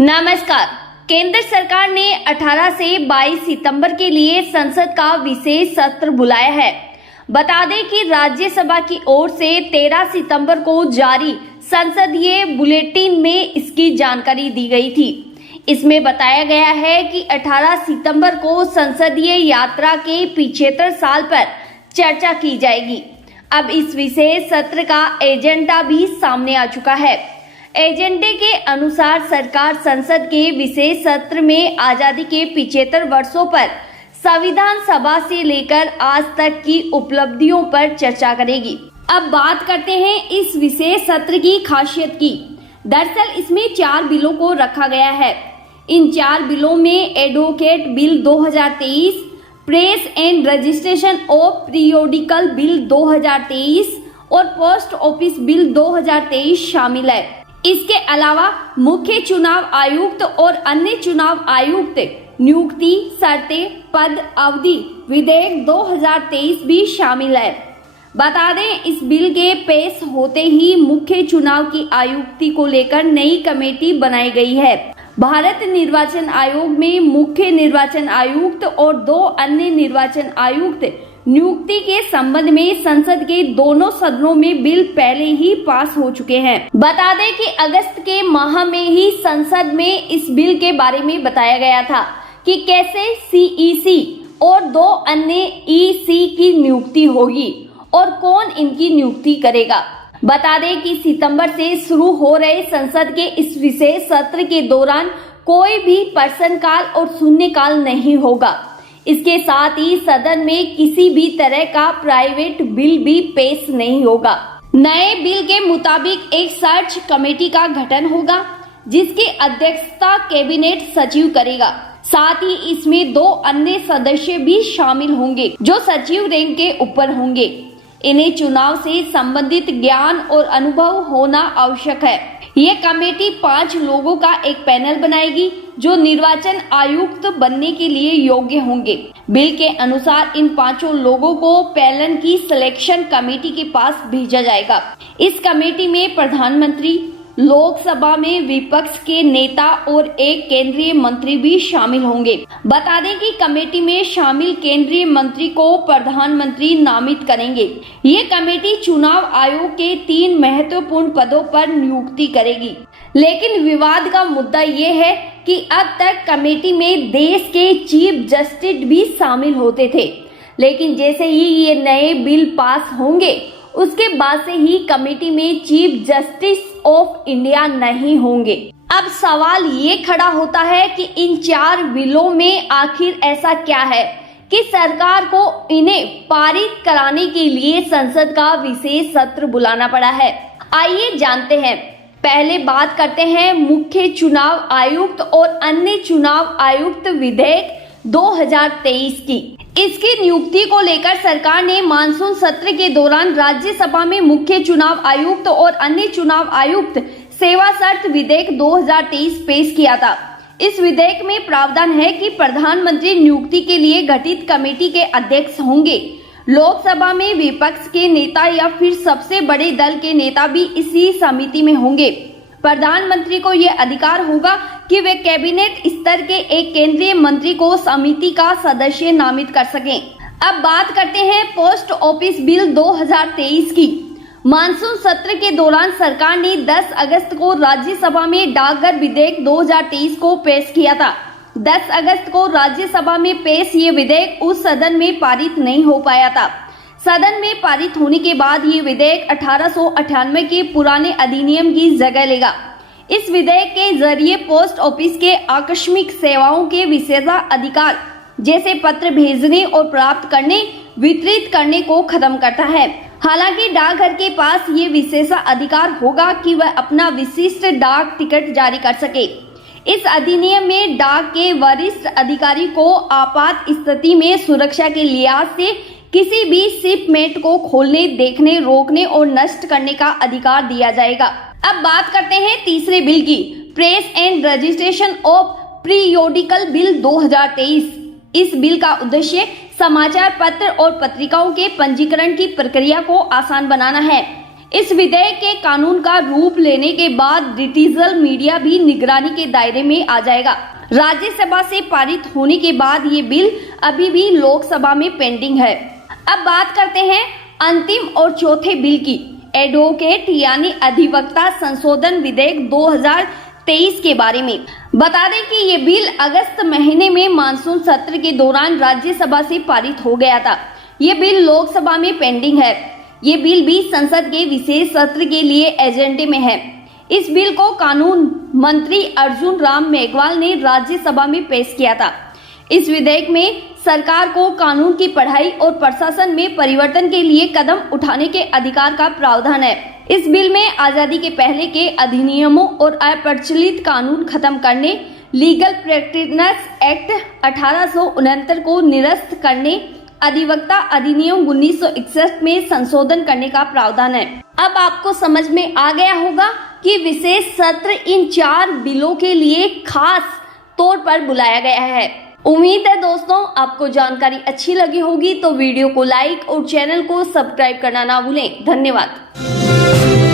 नमस्कार। केंद्र सरकार ने 18 से 22 सितंबर के लिए संसद का विशेष सत्र बुलाया है। बता दें कि राज्यसभा की ओर से 13 सितंबर को जारी संसदीय बुलेटिन में इसकी जानकारी दी गई थी। इसमें बताया गया है कि 18 सितंबर को संसदीय यात्रा के 75 साल पर चर्चा की जाएगी। अब इस विशेष सत्र का एजेंडा भी सामने आ चुका है। एजेंडे के अनुसार सरकार संसद के विशेष सत्र में आजादी के 75 वर्षों पर संविधान सभा से लेकर आज तक की उपलब्धियों पर चर्चा करेगी। अब बात करते हैं इस विशेष सत्र की खासियत की। दरअसल इसमें 4 बिलों को रखा गया है। इन 4 बिलों में advocate bill 2023, press and registration of periodical bill 2023 और पोस्ट ऑफिस बिल 2023 शामिल है। इसके अलावा मुख्य चुनाव आयुक्त और अन्य चुनाव आयुक्त नियुक्ति शर्तें पद अवधि विधेयक 2023 भी शामिल है। बता दें इस बिल के पेश होते ही मुख्य चुनाव की आयुक्ति को लेकर नई कमेटी बनाई गई है। भारत निर्वाचन आयोग में मुख्य निर्वाचन आयुक्त और 2 अन्य निर्वाचन आयुक्त नियुक्ति के संबंध में संसद के दोनों सदनों में बिल पहले ही पास हो चुके हैं। बता दें कि अगस्त के माह में ही संसद में इस बिल के बारे में बताया गया था कि कैसे सीईसी और 2 अन्य ईसी की नियुक्ति होगी और कौन इनकी नियुक्ति करेगा। बता दें कि सितंबर से शुरू हो रहे संसद के इस विशेष सत्र के दौरान कोई भी प्रश्नकाल और शून्यकाल नहीं होगा। इसके साथ ही सदन में किसी भी तरह का प्राइवेट बिल भी पेश नहीं होगा। नए बिल के मुताबिक एक सर्च कमेटी का गठन होगा जिसकी अध्यक्षता कैबिनेट सचिव करेगा। साथ ही इसमें 2 अन्य सदस्य भी शामिल होंगे जो सचिव रैंक के ऊपर होंगे। इन्हें चुनाव से संबंधित ज्ञान और अनुभव होना आवश्यक है। ये कमेटी 5 लोगों का एक पैनल बनाएगी जो निर्वाचन आयुक्त बनने के लिए योग्य होंगे। बिल के अनुसार इन 5 लोगों को पैनल की सिलेक्शन कमेटी के पास भेजा जाएगा। इस कमेटी में प्रधानमंत्री, लोकसभा में विपक्ष के नेता और एक केंद्रीय मंत्री भी शामिल होंगे। बता दें कि कमेटी में शामिल केंद्रीय मंत्री को प्रधानमंत्री नामित करेंगे। ये कमेटी चुनाव आयोग के 3 महत्वपूर्ण पदों पर नियुक्ति करेगी। लेकिन विवाद का मुद्दा ये है कि अब तक कमेटी में देश के चीफ जस्टिस भी शामिल होते थे, लेकिन जैसे ही ये नए बिल पास होंगे उसके बाद से ही कमेटी में चीफ जस्टिस ऑफ इंडिया नहीं होंगे। अब सवाल ये खड़ा होता है कि इन 4 बिलों में आखिर ऐसा क्या है कि सरकार को इन्हें पारित कराने के लिए संसद का विशेष सत्र बुलाना पड़ा है। आइए जानते हैं। पहले बात करते हैं मुख्य चुनाव आयुक्त और अन्य चुनाव आयुक्त विधेयक 2023 की। इसकी नियुक्ति को लेकर सरकार ने मानसून सत्र के दौरान राज्यसभा में मुख्य चुनाव आयुक्त और अन्य चुनाव आयुक्त सेवा शर्त विधेयक 2023 पेश किया था। इस विधेयक में प्रावधान है कि प्रधानमंत्री नियुक्ति के लिए गठित कमेटी के अध्यक्ष होंगे। लोकसभा में विपक्ष के नेता या फिर सबसे बड़े दल के नेता भी इसी समिति में होंगे। प्रधानमंत्री को यह अधिकार होगा कि वे कैबिनेट स्तर के एक केंद्रीय मंत्री को समिति का सदस्य नामित कर सकें। अब बात करते हैं पोस्ट ऑफिस बिल 2023 की। मानसून सत्र के दौरान सरकार ने 10 अगस्त को राज्यसभा में डाकघर विधेयक 2023 को पेश किया था। 10 अगस्त को राज्यसभा में पेश ये विधेयक उस सदन में पारित नहीं हो पाया था। सदन में पारित होने के बाद ये विधेयक 1898 के पुराने अधिनियम की जगह लेगा। इस विधेयक के जरिए पोस्ट ऑफिस के आकस्मिक सेवाओं के विशेषाधिकार जैसे पत्र भेजने और प्राप्त करने, वितरित करने को खत्म करता है। हालांकि डाकघर के पास ये विशेषाधिकार होगा कि वह अपना विशिष्ट डाक टिकट जारी कर सके। इस अधिनियम में डाक के वरिष्ठ अधिकारी को आपात स्थिति में सुरक्षा के लिहाज से किसी भी शिपमेंट को खोलने, देखने, रोकने और नष्ट करने का अधिकार दिया जाएगा। अब बात करते हैं तीसरे बिल की, press and registration of periodical bill 2023। इस बिल का उद्देश्य समाचार पत्र और पत्रिकाओं के पंजीकरण की प्रक्रिया को आसान बनाना है। इस विधेयक के कानून का रूप लेने के बाद डिजिटल मीडिया भी निगरानी के दायरे में आ जाएगा। राज्यसभा से पारित होने के बाद ये बिल अभी भी लोकसभा में पेंडिंग है। अब बात करते हैं अंतिम और चौथे बिल की, एडवोकेट यानी अधिवक्ता संशोधन विधेयक 2023 के बारे में। बता दें कि ये बिल अगस्त महीने में मानसून सत्र के दौरान राज्यसभा से पारित हो गया था। ये बिल लोकसभा में पेंडिंग है। ये बिल भी संसद के विशेष सत्र के लिए एजेंडे में है। इस बिल को कानून मंत्री अर्जुन राम मेघवाल ने राज्यसभा में पेश किया था। इस विधेयक में सरकार को कानून की पढ़ाई और प्रशासन में परिवर्तन के लिए कदम उठाने के अधिकार का प्रावधान है। इस बिल में आजादी के पहले के अधिनियमों और अप्रचलित कानून खत्म करने, लीगल प्रैक्टिशनर्स एक्ट 1869 को निरस्त करने, अधिवक्ता अधिनियम 1961 में संशोधन करने का प्रावधान है। अब आपको समझ में आ गया होगा कि विशेष सत्र इन 4 बिलों के लिए खास तौर पर बुलाया गया है। उम्मीद है दोस्तों आपको जानकारी अच्छी लगी होगी, तो वीडियो को लाइक और चैनल को सब्सक्राइब करना ना भूलें। धन्यवाद।